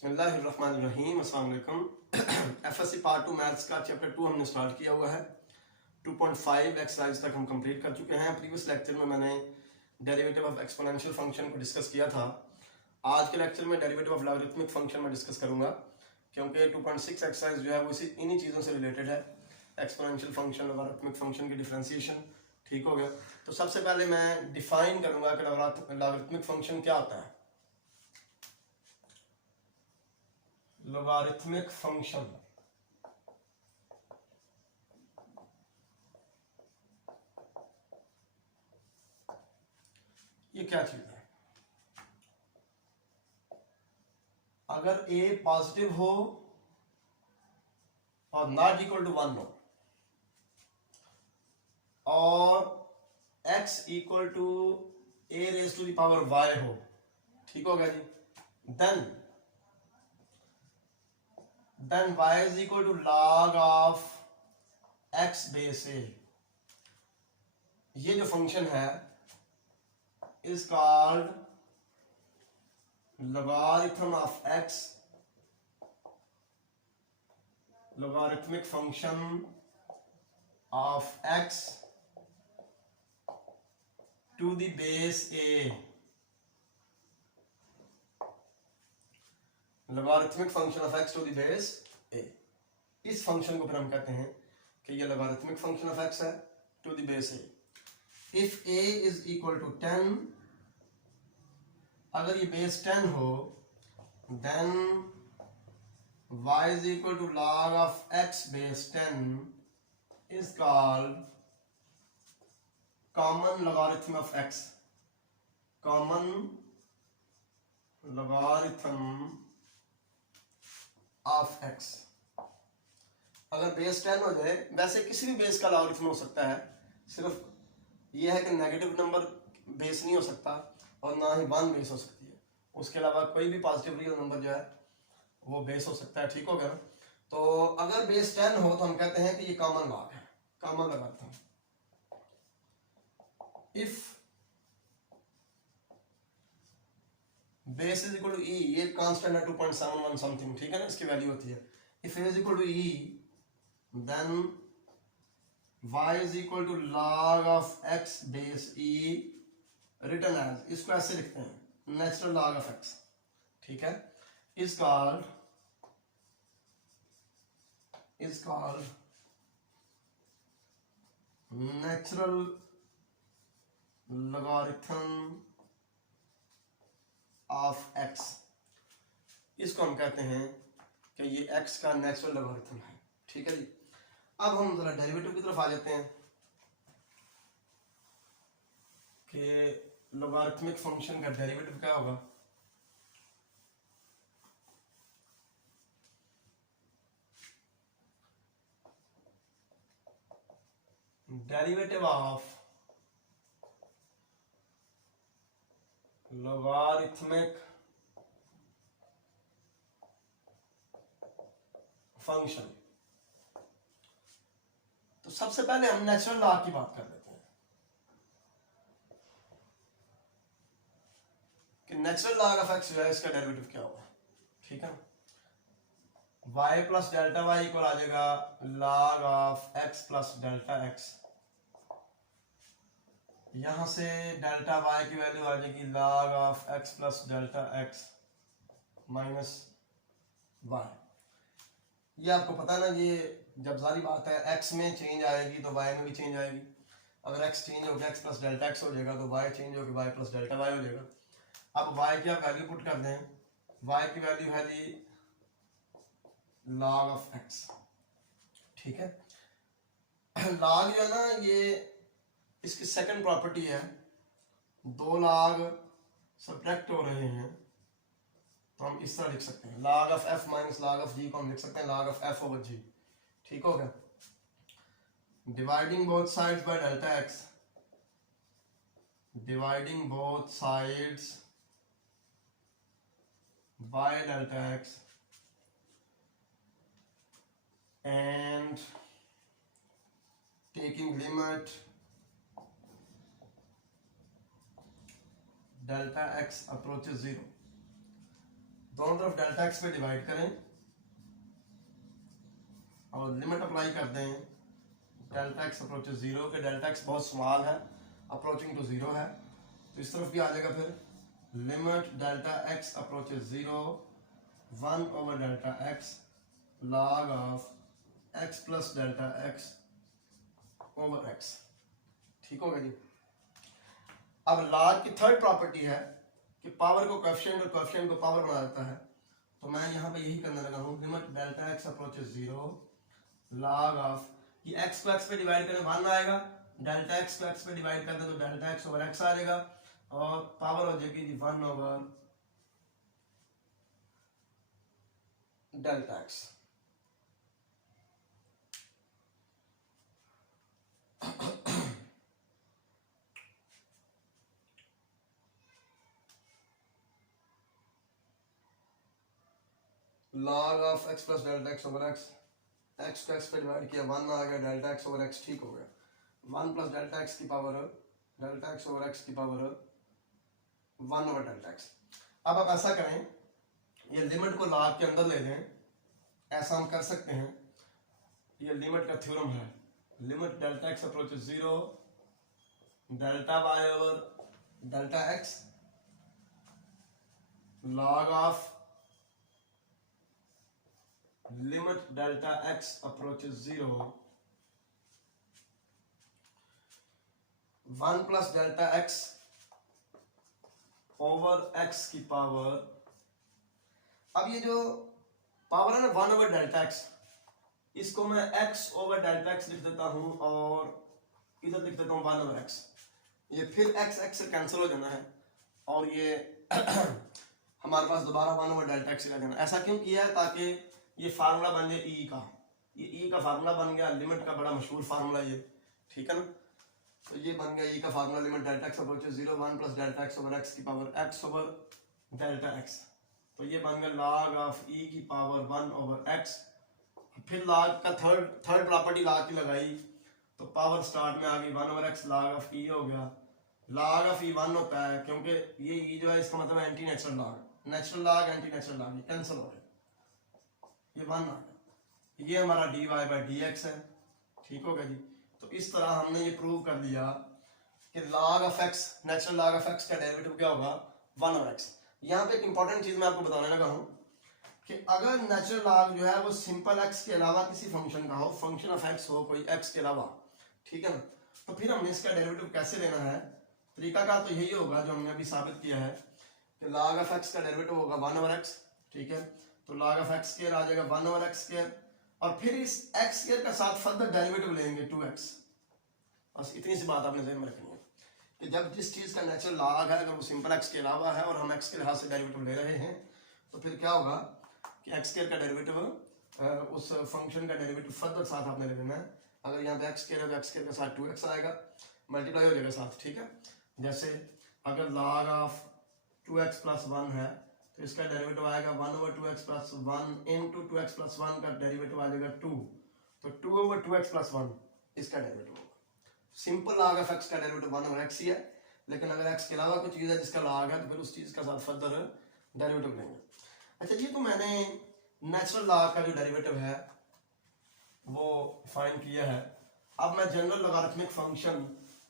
बिस्मिल्लाहिर्रहमानिर्रहीम। अस्सलाम वालेकुम। एफएससी पार्ट 2 मैथ्स का चैप्टर 2 हमने स्टार्ट किया हुआ है। 2.5 एक्सरसाइज तक हम कंप्लीट कर चुके हैं। प्रीवियस लेक्चर में मैंने डेरिवेटिव ऑफ एक्सपोनेंशियल फंक्शन को डिस्कस किया था। आज के लेक्चर में डेरिवेटिव ऑफ लॉगरिथमिक फंक्शन में डिस्कस करूंगा, क्योंकि 2.6 एक्सरसाइज जो है वो इन्हीं चीज़ों से रिलेटेड है। एक्सपोनेंशियल फंक्शन, लॉगरिथमिक फंक्शन की डिफरेंशिएशन, ठीक हो गया। तो सबसे पहले मैं डिफाइन करूंगा कि लॉगरिथमिक फंक्शन क्या होता है। लॉगरिथमिक फंक्शन ये क्या चीज है? अगर a पॉजिटिव हो और नॉट इक्वल टू 1 हो और x equal to a raise to the power y हो, ठीक हो गया जी, then y is equal to log of x base a। ये जो फंक्शन है is called logarithm of x, logarithmic function of x to the base a। logarithmic function of x to the base a। इस function को फिर हम कहते हैं कि ये logarithmic function of x है to the base a। if a is equal to 10, अगर ये बेस 10 हो, then y is equal to log of x base 10 is called common logarithm of x। common logarithm of x। अगर base 10 हो जाए, वैसे किसी भी बेस का लॉगरिथम हो सकता है, सिर्फ ये है कि नेगेटिव नंबर बेस नहीं हो सकता और ना ही 1 बेस हो सकती है। उसके अलावा कोई भी पॉजिटिव रियल नंबर जो है वो बेस हो सकता है, ठीक हो गया ना। तो अगर बेस 10 हो तो हम कहते हैं कि ये कॉमन लॉग है, कॉमन लगाते हैं। If base is equal to e, ये कांस्टेंट है 2.71 समथिंग, ठीक है ना, इसकी वैल्यू होती है। If A is equal to E, then y is equal to log of x base e, written as, इसको ऐसे लिखते हैं natural log of x, ठीक है, is called natural logarithm of x। इसको हम कहते हैं कि ये x का नेचुरल लॉगरिथम है, ठीक है जी। अब हम जरा डेरिवेटिव की तरफ आ जाते हैं कि लॉगरिथमिक फंक्शन का डेरिवेटिव क्या होगा। Derivative of logarithmic function. तो सबसे पहले हम नेचुरल लॉग की बात कर लेते हैं कि नेचुरल लॉग ऑफ एक्स जो है इसका डेरिवेटिव क्या होगा, ठीक है। y plus delta y equal आ जाएगा log of x plus delta x। यहां से डेल्टा y की वैल्यू आ जाएगी log of x plus delta x minus y। ये आपको पता है ना, ये जब सारी बात है x में चेंज आएगी तो y में भी चेंज आएगी। अगर x चेंज हो गया x प्लस डेल्टा x हो जाएगा, तो y चेंज हो गया y प्लस डेल्टा y हो जाएगा। अब y की आप वैल्यू पुट कर दें, y की वैल्यू है जी log ऑफ x, ठीक है। log जो है ना, ये इसकी सेकंड प्रॉपर्टी है, दो log सब्ट्रैक्ट हो रहे हैं तो हम इस तरह लिख सकते हैं log of f minus log of g को हम लिख सकते हैं log of f over g, ठीक हो गया। Dividing both sides by delta x, dividing both sides by delta x and taking limit delta x approaches 0। दोनों तरफ डेल्टा एक्स पे डिवाइड करें और लिमिट अप्लाई कर दें डेल्टा एक्स अप्रोचेस जीरो के। डेल्टा एक्स बहुत स्मॉल है, अप्रोचिंग टू जीरो है, तो इस तरफ भी आ जाएगा फिर limit delta x approaches zero 1 over delta X log of x plus delta x over x. ठीक होगा जी। अब log की थर्ड प्रॉपर्टी है कि पावर को कोएफिशिएंट और कोएफिशिएंट को पावर बना देता है, तो मैं यहाँ पे यही करने लगा हूँ limit delta x approaches zero log of ये एक्स को एक्स पे डिवाइड करें 1 आएगा, डेल्टा एक्स को एक्स पे डिवाइड कर दे तो डेल्टा एक्स ओवर एक्स आ जाएगा और पावर हो जाएगी जी 1 over delta X. log of x plus delta x over x, x को एक्स पे डिवाइड किया 1 आ गया, डेल्टा एक्स ओवर एक्स ठीक हो गया, 1 प्लस डेल्टा एक्स की power delta x over x की पावर 1 ओवर डेल्टा एक्स। अब आप ऐसा करें, ये लिमिट को log के अंदर ले लें, ऐसा हम कर सकते हैं, ये लिमिट का थ्योरम है, limit delta x approaches zero delta Y over delta X log of limit delta x approaches zero 1 plus delta x over x की पावर। अब ये जो पावर है ना 1 ओवर डेल्टा एक्स, इसको मैं x ओवर डेल्टा एक्स लिख देता हूं और इधर लिख देता हूं 1 ओवर एक्स। ये फिर x x से कैंसिल हो जाना है और ये हमारे पास दोबारा 1 ओवर डेल्टा एक्स रह जाना। ऐसा क्यों किया है? ताकि ये फार्मूला बन जाए e का, ये e का फार्मूला बन गया, लिमिट का बड़ा मशहूर फार्मूला ये, ठीक है ना। तो ये बन गया e का formula, limit delta x approaches zero 1 plus delta x over x की power x over delta x. तो ये बन गया log ऑफ e की पावर 1 ओवर x। फिर log का थर्ड प्रॉपर्टी log की लगाई तो पावर स्टार्ट में आ गई 1 over x, log of e हो गया। log ऑफ e 1 होता है क्योंकि ये e जो है इसका मतलब anti natural log, natural log anti natural log ये कैंसिल हो गए, ये 1 आ गया। ये हमारा dy बाई dx है, ठीक होगा जी। तो इस तरह हमने ये प्रूव कर लिया कि log of x, natural log of x का डेरिवेटिव क्या होगा 1 ओवर x। यहाँ पे एक इंपॉर्टेंट चीज मैं आपको बताने लगा हूँ कि अगर नेचुरल लॉग जो है वो सिंपल x के अलावा किसी फंक्शन का हो, फंक्शन ऑफ x हो कोई x के अलावा, ठीक है ना, तो फिर हमने इसका डेरिवेटिव कैसे लेना है? तरीका का तो यही होगा जो हमने अभी साबित किया है कि log ऑफ x का डेरिवेटिव होगा 1 ओवर x, ठीक है। तो log ऑफ x स्क्वायर आ जाएगा 1 ओवर x स्क्वायर और फिर इस x स्क्वायर का साथ फर्दर डेरिवेटिव लेंगे 2x। बस इतनी सी बात आपने ध्यान में रखनी है कि जब जिस चीज का नेचुरल लॉग है अगर वो सिंपल x के अलावा है और हम x के लिहाज से डेरिवेटिव ले रहे हैं तो फिर क्या होगा कि x स्क्वायर का डेरिवेटिव उस फंक्शन का डेरिवेटिव फर्दर साथ आपने ले लेना है। अगर यहाँ पे x स्क्वायर है तो x स्क्वायर के साथ 2x आएगा, मल्टीप्लाई हो जाएगा साथ, ठीक है। जैसे अगर log ऑफ 2x प्लस 1 है तो इसका डेरिवेटिव आएगा 1 over 2x plus 1 into 2x plus 1 का डेरिवेटिव आ जाएगा 2, तो 2 ओवर 2x प्लस 1 इसका डेरिवेटिव होगा। सिंपल log ऑफ x का डेरिवेटिव 1 ओवर x ही है, लेकिन अगर x के अलावा कोई चीज़ है जिसका log है तो फिर उस चीज़ का साथ फर्दर डेरिवेटिव लेंगे। अच्छा जी, तो मैंने नेचुरल लॉग का जो डेरिवेटिव है वो फाइंड किया है। अब मैं जनरल लॉगरिथमिक फंक्शन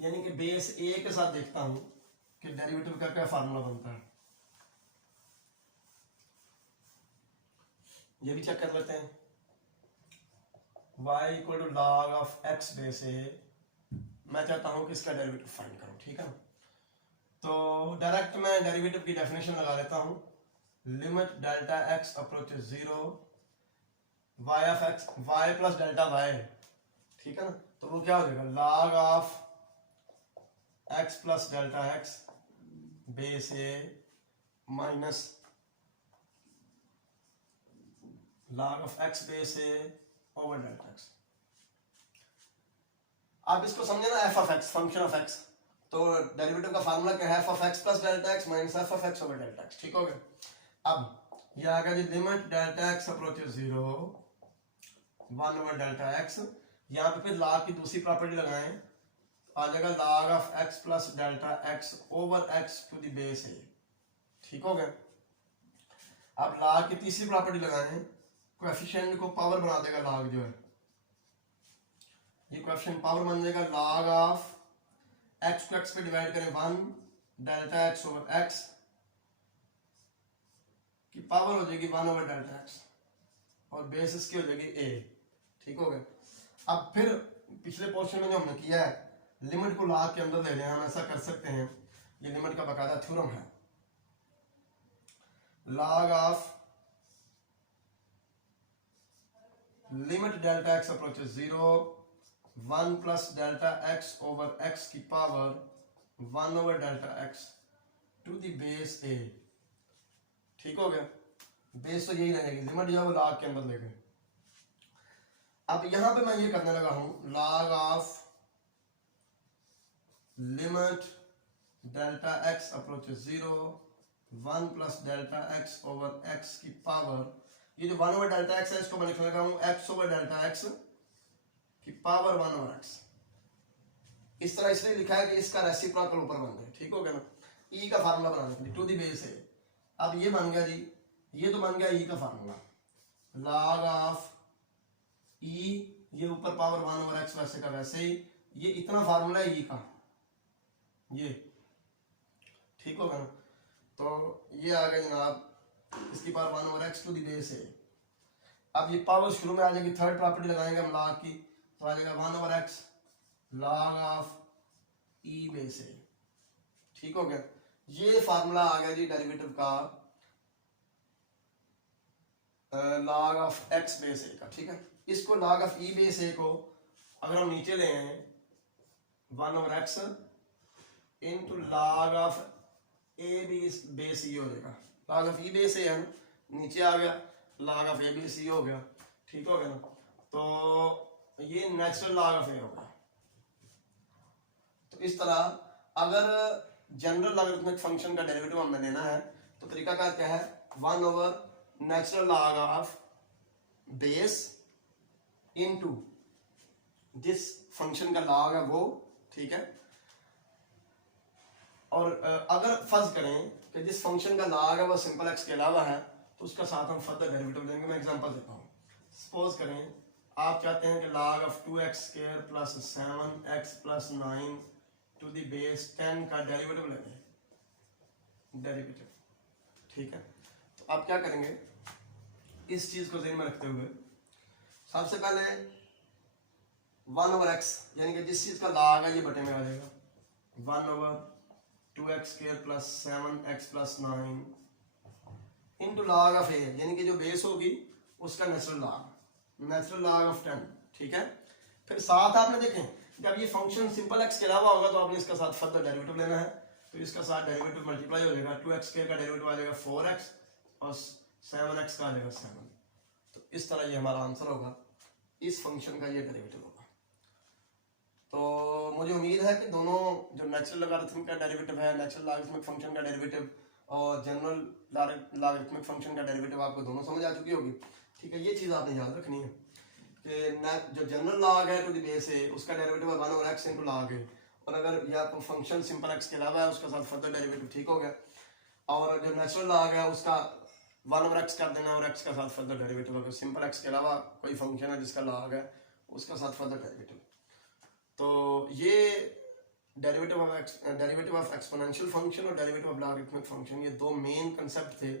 यानी कि बेस a के साथ देखता हूं कि डेरिवेटिव का क्या फार्मूला बनता है। ये भी चेक कर लेते हैं। y equal to log of x base a, मैं चाहता हूं कि इसका डेरिवेटिव फाइंड करूं, ठीक है। तो डायरेक्ट मैं डेरिवेटिव की डेफिनेशन लगा लेता हूं, limit delta x approaches zero y of x, y plus delta y, ठीक है ना। तो वो क्या हो जाएगा log of x plus delta x base a minus log of x base a over delta x। आप इसको समझे ना, f of x function of x, तो डेरिवेटिव का फार्मूला क्या है f of x plus delta x minus f of x over delta x, ठीक हो गया। अब ये आ गया जी limit delta x approaches zero 1 over delta x। यहाँ पे फिर log की दूसरी प्रॉपर्टी लगाएं, आ जाएगा log of x plus delta x over x to the base a, ठीक हो गया। अब log की तीसरी प्रॉपर्टी लगाएं, कोएफिशिएंट को पावर बना देगा log जो है, ये कोएफिशिएंट पावर बन जाएगा log ऑफ x को x पे डिवाइड करें 1 डेल्टा x ओवर x की पावर हो जाएगी 1 ओवर डेल्टा x और बेस इसकी हो जाएगी a। ठीक हो गया। अब फिर पिछले पोर्शन में जो हमने किया है, लिमिट को log के अंदर ले लें, हम ऐसा कर सकते हैं, ये लिमिट का बकायदा थ्योरम है। log of limit delta x approaches 0 1 plus delta x over x की power 1 over delta x to the base a। ठीक हो गया। बेस तो यही रहेगी, लिमिट जो है वो log के अंदर ले गए। अब यहां पे मैं ये करने लगा हूं, log of limit delta x approaches 0 1 plus delta x over x की पावर, ये जो 1 ओवर डेल्टा x है इसको मैं लिखने लगा हूं x ओवर डेल्टा x की पावर 1 ओवर x। इस तरह इसलिए लिखा है कि इसका रेसिप्रोकल ऊपर बन गया। ठीक हो गया ना, e का फार्मूला बनाने के लिए टू द बेस है। अब ये बन गया जी, ये तो बन गया e का फार्मूला, log ऑफ e, ये ऊपर पावर 1 ओवर x वैसे का वैसे ही, ये इतना फार्मूला है e का, ये। ठीक होगा ना, तो ये आ गया जनाब, इसकी power 1 over x to the base है। अब ये पावर शुरू में आ जाएगी, थर्ड प्रॉपर्टी लगाएंगे हम log की, तो आ जाएगा 1 over x log of e base है। ठीक हो गया। ये फार्मूला आ गया जी डेरिवेटिव का log of x base a का। ठीक है, इसको log of e base a को अगर हम नीचे ले आए 1 over x into log of a base e हो जाएगा। log of e base a है, नीचे आ गया, log of a base e हो गया। ठीक हो गया ना, तो ये नेचुरल log ऑफ a होगा। तो इस तरह अगर जनरल लॉगरिथमिक फंक्शन का डेरिवेटिव हमें लेना है तो तरीका कार क्या है, 1 over natural log of base into जिस फंक्शन का log है वो। ठीक है, और अगर फर्ज करें कि जिस फंक्शन का log है वो सिंपल x के अलावा है तो उसका साथ हम फर्दर डेरिवेटिव लेंगे। मैं एग्जांपल देता हूँ। सपोज करें आप चाहते हैं कि log of 2x square plus 7x plus 9 to the base 10 का डेरिवेटिव लेंगे, डेरिवेटिव। ठीक है, तो आप क्या करेंगे, इस चीज को ध्यान में रखते हुए सबसे पहले 1 ओवर x यानी कि जिस चीज का log है ये बटे में आ जाएगा 1 over 2x square plus 7x plus 9 into log of a यानी कि जो बेस होगी उसका नेचुरल log ऑफ 10। ठीक है, फिर साथ आपने देखें जब ये फंक्शन सिंपल x के अलावा होगा तो आपने इसका साथ फर्दर डेरिवेटिव लेना है, तो इसका साथ डेरिवेटिव मल्टीप्लाई हो जाएगा, 2x स्क्वायर का डेरिवेटिव आ जाएगा 4x और 7x का आ जाएगा 7। तो इस तरह ये हमारा आंसर होगा, इस फंक्शन का ये डेरिवेटिव होगा। तो मुझे उम्मीद है कि दोनों जो नेचुरल लॉगरिथम का डेरिवेटिव है, नेचुरल लॉगरिथमिक फंक्शन का डेरिवेटिव और जनरल लॉगरिथमिक फंक्शन का डेरिवेटिव आपको दोनों समझ आ चुकी होगी। ठीक है, ये चीज़ आपने याद रखनी है कि जो जनरल log है टू द बेस है उसका डेरिवेटिव है 1 ओवर x इनटू log है, और अगर या तो फंक्शन सिंपल x के अलावा है उसका साथ फर्दर डेरिवेटिव। ठीक हो गया, और जो नेचुरल log है उसका 1 ओवर x कर देना और x का साथ फर्दर डेरिवेटिव। अगर सिंपल x के अलावा कोई फंक्शन है जिसका log है उसका साथ फर्दर डेरिवेटिव। तो ये डेरिवेटिव ऑफ एक्सपोनेंशियल फंक्शन और डेरिवेटिव ऑफ लॉगरिथमिक फंक्शन, ये दो मेन कंसेप्ट थे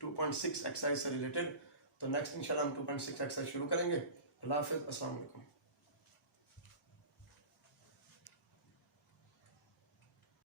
2.6 एक्सरसाइज से रिलेटेड। तो नेक्स्ट इंशाल्लाह हम 2.6 एक्सरसाइज शुरू करेंगे। अल्लाह हाफिज़, अस्सलाम वालेकुम।